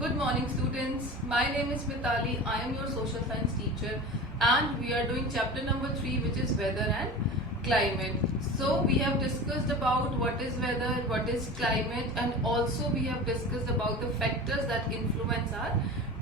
Good morning, students. My name is Mitali. I am your social science teacher, and we are doing chapter number 3, which is weather and climate. So we have discussed about what is weather, what is climate, and also we have discussed about the factors that influence our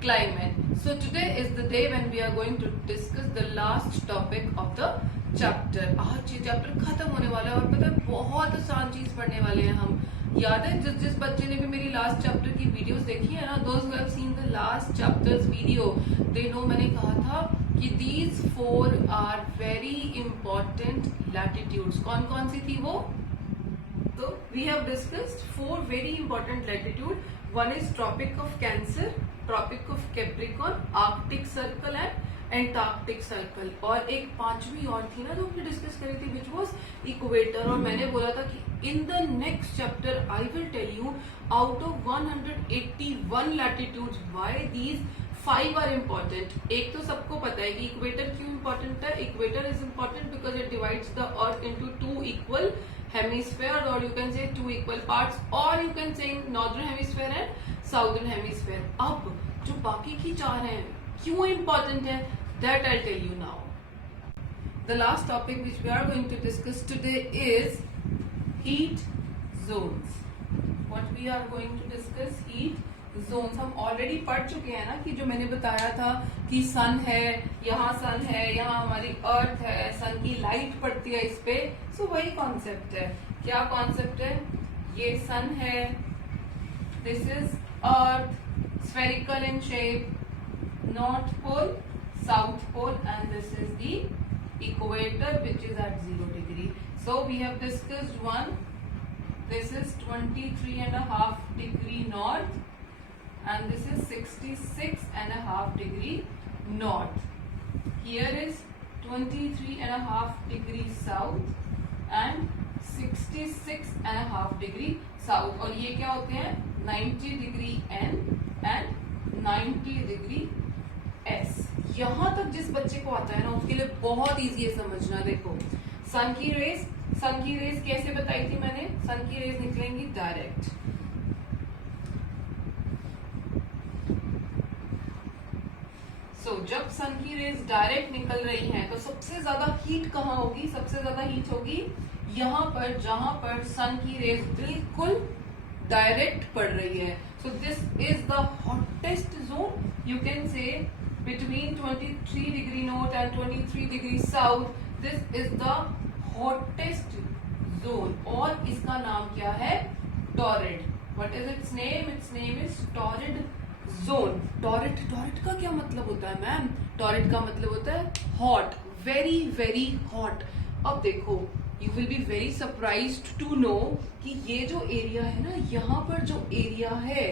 climate. So today is the day when we are going to discuss the last topic of the chapter. आज ये chapter खत्म होने वाला है और पता है बहुत आसान चीज पढ़ने वाले हैं हम. याद है जिस बच्चे ने भी मेरी लास्ट चैप्टर की वीडियोस देखी है ना, those who have seen the last chapters video, they know मैंने कहा था कि these 4 are very important latitudes. कौन कौन सी थी वो? तो we have discussed 4 very important latitude. One is Tropic of Cancer, Tropic of Capricorn, Arctic Circle and Antarctic Circle. और एक पांचवी और थी ना जो हमने डिस्कस करी थी, विच वॉज इक्वेटर. और मैंने बोला था कि in the next chapter I will tell you out of 181 latitudes why these 5 are important. एक तो सबको पता है कि इक्वेटर क्यों इम्पोर्टेंट है. Equator is important because it divides the earth into 2 equal hemisphere, और you can say 2 equal parts, और you can say northern hemisphere and southern hemisphere. अब जो बाकी की 4 हैं क्यों इम्पोर्टेंट है, that I'll tell you now. The last topic which we are going to discuss today is heat zones. What we are going to discuss, heat zones. हम already पढ़ चुके हैं ना कि जो मैंने बताया था कि सन है, यहाँ सन है, यहाँ हमारी अर्थ है, सन की लाइट पड़ती है इस पे. So वही कॉन्सेप्ट है. क्या कॉन्सेप्ट है? ये सन है, this is earth, spherical in shape, north pole, south pole, and this is the equator which is at 0 degree. So we have discussed one. This is 23.5 degree north, and this is 66.5 degree north. Here is 23.5 degree south and 66.5 degree south. और ये क्या होते हैं? 90 degree N and 90 degree S. यहां तक जिस बच्चे को आता है ना उसके लिए बहुत इजी है समझना. देखो सन की रेस कैसे बताई थी मैंने? सन की रेस निकलेंगी डायरेक्ट. जब सन की रेस डायरेक्ट निकल रही हैं तो सबसे ज्यादा हीट कहाँ होगी? सबसे ज्यादा हीट होगी यहाँ पर, जहां पर सन की रेस बिल्कुल डायरेक्ट पड़ रही है. So this is the hottest zone. You can से between 23 degree north and 23 degree south. This is the hottest zone. और इसका नाम क्या है? Torrid. What is its name? Its name is torrid zone. Torrid का क्या मतलब होता है मैम? Torrid का मतलब होता है hot, very very hot. अब देखो, you will be very surprised to know कि ये जो एरिया है ना, यहाँ पर जो एरिया है,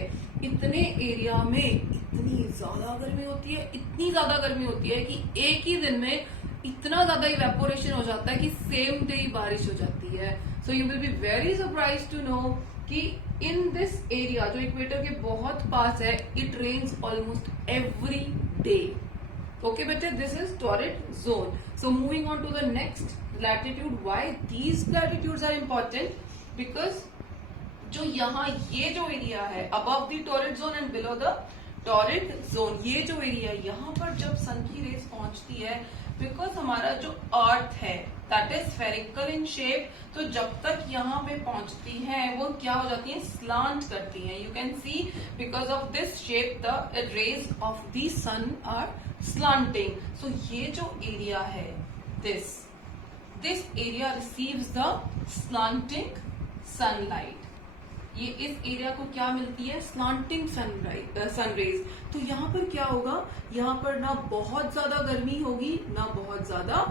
इतने एरिया में इतनी ज्यादा गर्मी होती है, इतनी ज्यादा गर्मी होती है कि एक ही दिन में इतना ज्यादा इवेपोरेशन हो जाता है कि सेम डे ही बारिश हो जाती है. So you will be very surprise to know कि इन दिस एरिया जो इक्वेटर के बहुत पास है, it rains almost every day. Okay बेटे, this is torrid zone. So moving on to the next latitude. Why these latitudes are important? Because जो यहाँ ये जो एरिया है above the torrid zone and below the torrid zone, ये जो area है यहाँ पर जब सन की रेस पहुंचती है, बिकॉज हमारा जो अर्थ है that is spherical in shape, तो जब तक यहाँ पे पहुंचती है वो क्या हो जाती है? स्लांट करती है. You can see because of this shape the rays of the sun are slanting. So ये जो एरिया है, this area receives the slanting sunlight. ये इस एरिया को क्या मिलती है? slanting sun rays. तो यहाँ पर क्या होगा? यहाँ पर ना बहुत ज्यादा गर्मी होगी ना बहुत ज्यादा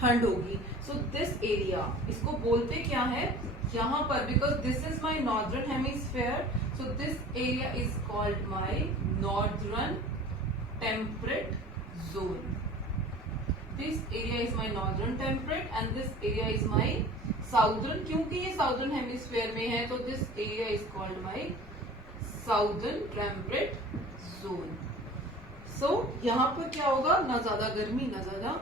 ठंड होगी. So this area, इसको बोलते क्या है यहाँ पर? because this is my northern hemisphere, so this area is called my northern temperate zone. This area is my northern temperate and this area is my southern. क्योंकि ये southern hemisphere में है तो this area is called my southern temperate zone. So यहाँ पर क्या होगा? ना ज्यादा गर्मी ना ज्यादा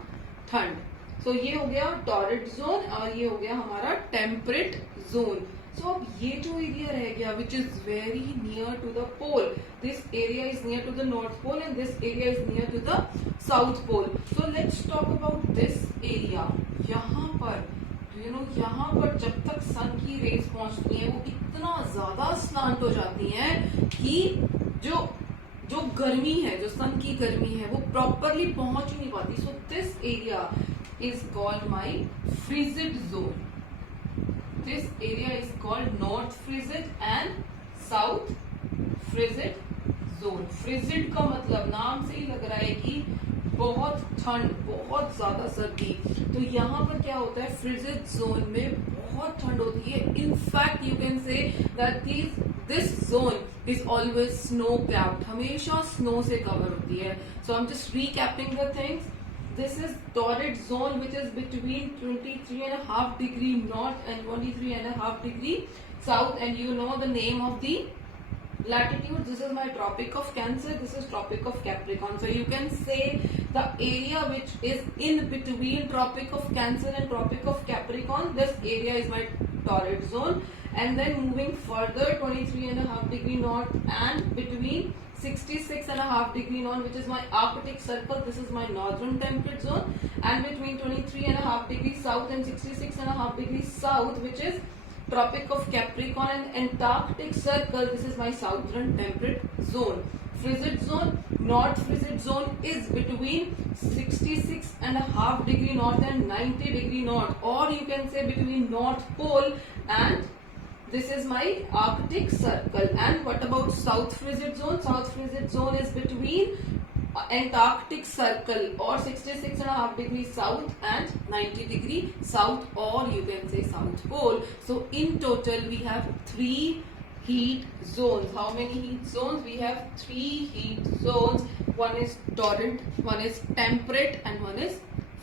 ठंड. So ये हो गया torrid zone और ये हो गया हमारा temperate zone. सो अब ये जो एरिया रह गया which is very near to the pole, this area is near to the North Pole and this area is near to the South Pole. So let's talk about this area. यहाँ पर यहाँ पर जब तक सन की raise पहुंचती है वो इतना ज्यादा स्लांट हो जाती हैं कि जो गर्मी है, जो सन की गर्मी है वो प्रॉपरली पहुंच ही नहीं पाती. So this area is called my frigid zone. This area is called north frigid and south frigid zone. Frigid का मतलब नाम से ही लग रहा है कि बहुत ठंड, बहुत ज्यादा सर्दी. तो यहाँ पर क्या होता है, फ्रिजिड जोन में बहुत ठंड होती है. In fact you can say that this zone is always snow capped, हमेशा स्नो से कवर होती है. So I am just recapping the things. This is torrid zone which is between 23.5 degree north and 23.5 degree south, and you know the name of the latitude. This is my Tropic of Cancer, this is Tropic of Capricorn. So you can say the area which is in between Tropic of Cancer and Tropic of Capricorn, this area is my torrid zone. And then moving further 23.5 degree north and between 66.5 degree north, which is my Arctic circle, this is my northern temperate zone, and between 23.5 degrees south and 66.5 degrees south, which is Tropic of Capricorn and Antarctic circle, this is my southern temperate zone. Frigid zone, north frigid zone is between 66.5 degree north and 90 degree north, or you can say between North Pole and this is my Arctic circle. And what about south frigid zone? South frigid zone is between Antarctic circle or 66.5 degrees south and 90 degree south, or you can say South Pole. So in total we have 3 heat zones. How many heat zones? We have 3 heat zones. One is torrid, one is temperate, and one is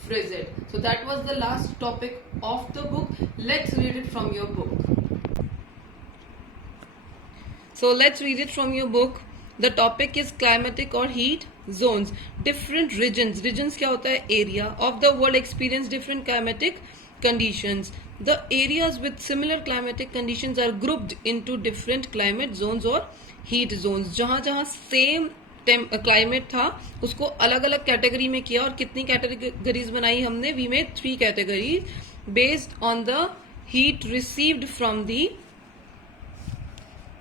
frigid. So that was the last topic of the book. Let's read it from your book. So let's read it from your book. The topic is climatic or heat zones. Different regions. Regions क्या होता है? Area of the world experience different climatic conditions. The areas with similar climatic conditions are grouped into different climate zones or heat zones. जहाँ जहाँ same climate था उसको अलग अलग category में किया. और कितनी कैटेगरीज बनाई हमने? We made 3 categories based on the heat received from the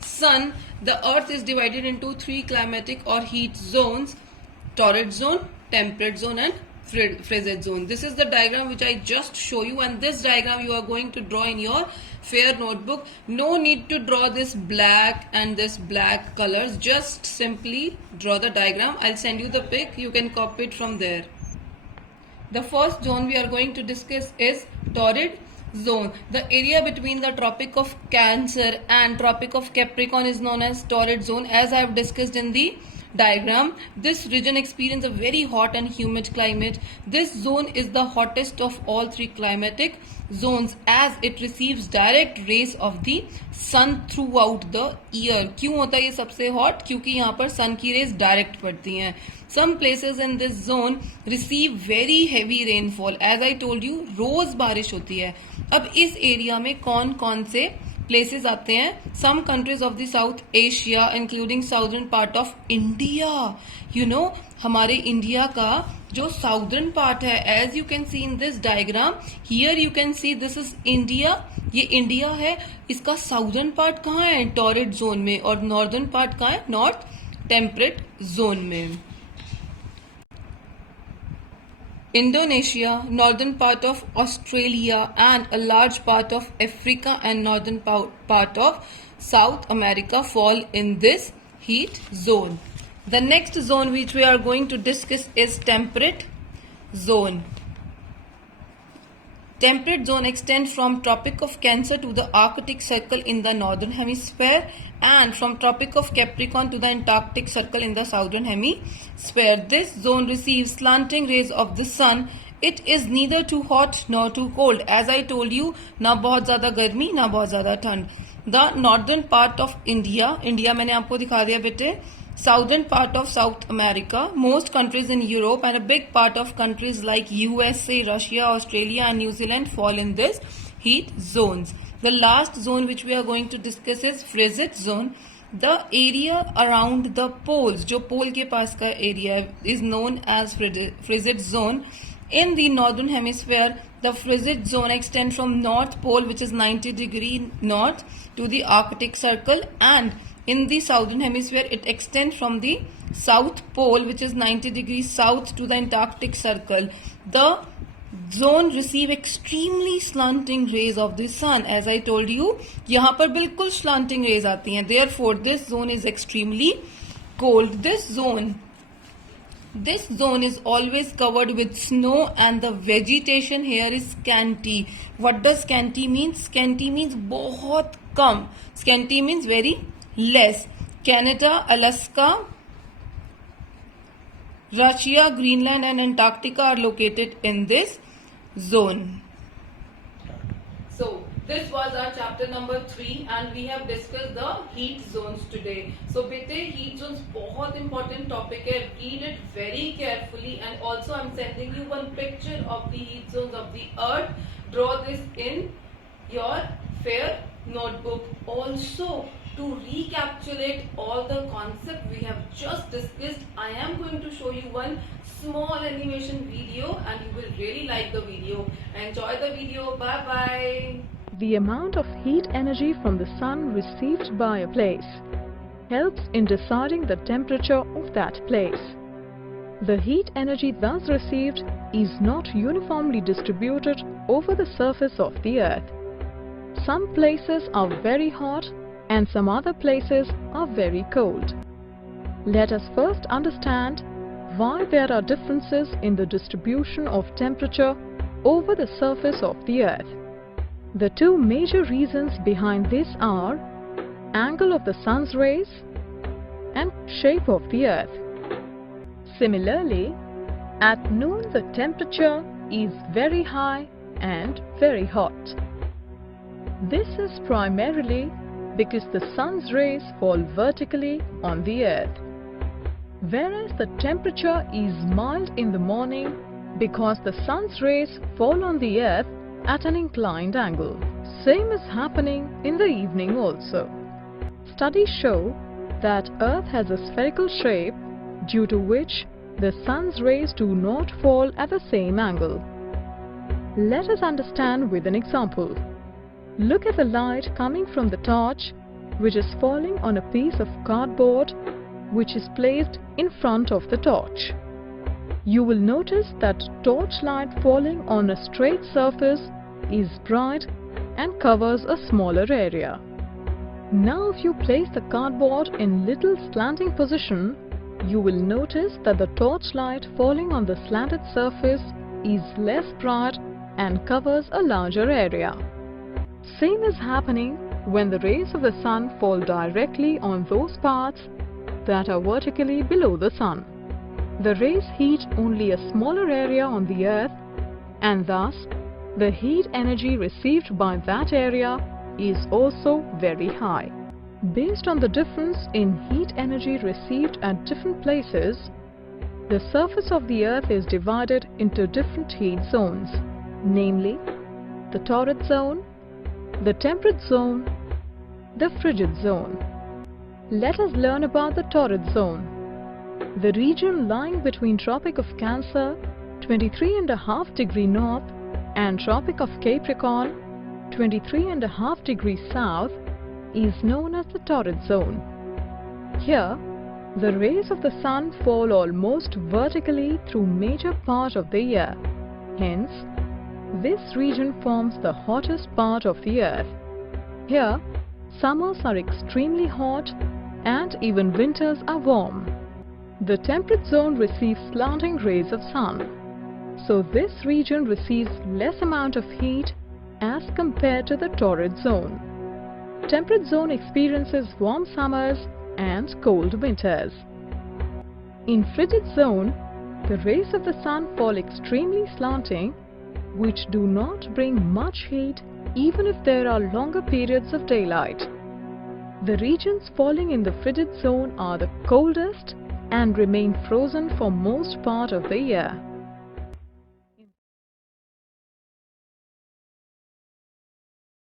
sun. The earth is divided into 3 climatic or heat zones: torrid zone, temperate zone, and frigid zone. This is the diagram which I just show you, and this diagram you are going to draw in your fair notebook. No need to draw this black and this black colors, just simply draw the diagram. I'll send you the pic, you can copy it from there. The first zone we are going to discuss is torrid zone. The area between the Tropic of Cancer and Tropic of Capricorn is known as torrid zone, as I have discussed in the diagram. This region experiences a very hot and humid climate. This zone is the hottest of all 3 climatic zones as it receives direct rays of the sun throughout the year. क्यों होता है ये सबसे hot? क्योंकि यहाँ पर sun की rays direct पड़ती हैं. Some places in this zone receive very heavy rainfall. As I told you, रोज बारिश होती है. अब इस एरिया में कौन कौन से प्लेसेस आते हैं? Some countries of the South Asia including southern part of India. You know हमारे इंडिया का जो साउदर्न पार्ट है, as you can see in this diagram, here you can see this is India. ये India है. इसका southern part कहाँ है? Torrid zone में. और नॉर्दर्न पार्ट कहाँ है? नॉर्थ टेम्परेट जोन में. Indonesia, northern part of Australia, and a large part of Africa and northern part of South America fall in this heat zone. The next zone which we are going to discuss is temperate zone. Temperate zone extends from Tropic of Cancer to the Arctic Circle in the northern hemisphere and from Tropic of Capricorn to the Antarctic Circle in the southern hemisphere. This zone receives slanting rays of the sun. It is neither too hot nor too cold. As I told you, ना बहुत ज़्यादा गर्मी ना बहुत ज़्यादा ठंड. The northern part of India, India मैंने आपको दिखा दिया बेटे. Southern part of South America, most countries in Europe and a big part of countries like USA, Russia, Australia and New Zealand fall in this heat zones. The last zone which we are going to discuss is frigid zone. The area around the poles, जो pole के पास का area is known as frigid zone. In the northern hemisphere, the frigid zone extends from North Pole, which is 90 degree north, to the Arctic Circle, and in the southern hemisphere, it extends from the South Pole, which is 90 degrees south, to the Antarctic Circle. The zone receive extremely slanting rays of the sun. As I told you, यहाँ पर बिल्कुल slanting rays आती हैं. Therefore, this zone is extremely cold. This zone is always covered with snow, and the vegetation here is scanty. What does scanty mean? Scanty means बहुत कम. Scanty means very less. Canada, Alaska, Russia, Greenland and Antarctica are located in this zone. So this was our chapter number 3 and we have discussed the heat zones today. So bete heat zones बहुत important topic है. Read it very carefully, and also I am sending you one picture of the heat zones of the earth. Draw this in your fair notebook. Also, to recapitulate all the concept we have just discussed, I am going to show you one small animation video and you will really like the video. Enjoy the video. Bye bye. The amount of heat energy from the sun received by a place helps in deciding the temperature of that place. The heat energy thus received is not uniformly distributed over the surface of the earth. Some places are very hot and some other places are very cold. Let us first understand why there are differences in the distribution of temperature over the surface of the earth. The two major reasons behind this are angle of the sun's rays and shape of the earth. Similarly, at noon the temperature is very high and very hot. This is primarily because the sun's rays fall vertically on the earth, whereas the temperature is mild in the morning because the sun's rays fall on the earth at an inclined angle. Same is happening in the evening also. Studies show that Earth has a spherical shape due to which the sun's rays do not fall at the same angle. Let us understand with an example. Look at the light coming from the torch, which is falling on a piece of cardboard which is placed in front of the torch. You will notice that torchlight falling on a straight surface is bright and covers a smaller area. Now if you place the cardboard in little slanting position, you will notice that the torchlight falling on the slanted surface is less bright and covers a larger area. Same is happening when the rays of the sun fall directly on those parts that are vertically below the sun. The rays heat only a smaller area on the earth, and thus the heat energy received by that area is also very high. Based on the difference in heat energy received at different places, the surface of the earth is divided into different heat zones, namely the torrid zone, the temperate zone, the frigid zone. Let us learn about the torrid zone. The region lying between Tropic of Cancer, 23.5 degree north, and Tropic of Capricorn, 23.5 degrees south, is known as the torrid zone. Here, the rays of the sun fall almost vertically through major part of the year. Hence, this region forms the hottest part of the earth. Here, summers are extremely hot and even winters are warm. The temperate zone receives slanting rays of sun, so this region receives less amount of heat as compared to the torrid zone. Temperate zone experiences warm summers and cold winters. In frigid zone, the rays of the sun fall extremely slanting, which do not bring much heat even if there are longer periods of daylight. The regions falling in the frigid zone are the coldest and remain frozen for most part of the year.